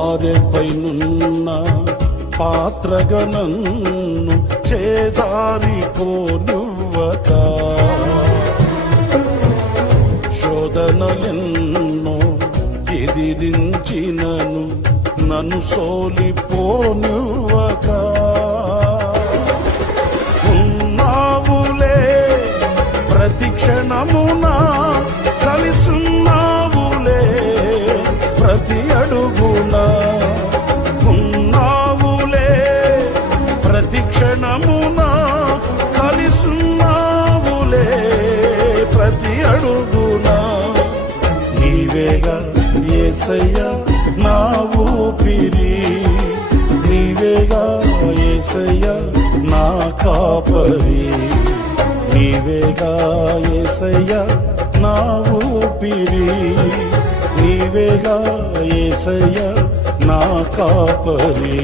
ఆరెపైనున్న పాత్రగా నన్ను చేజారిపోనివ్వక శోధనలెన్నో ఎదిరించినను నన్ను సోలిపోనివ్వక ఉన్నావులే ప్రతి క్షణమునా కలిసున్నావులే ప్రతి అడుగునా ఉన్నావులే ప్రతి క్షణమునా కలిసున్నావులే ప్రతి అడుగునా నీవేగా యేసయ్యా నా ఊపిరి నీవేగా యేసయ్యా నా కాపరి నీవేగా యేసయ్యా నా ఊపిరి నీవేగా యేసయ్యా నా కాపరి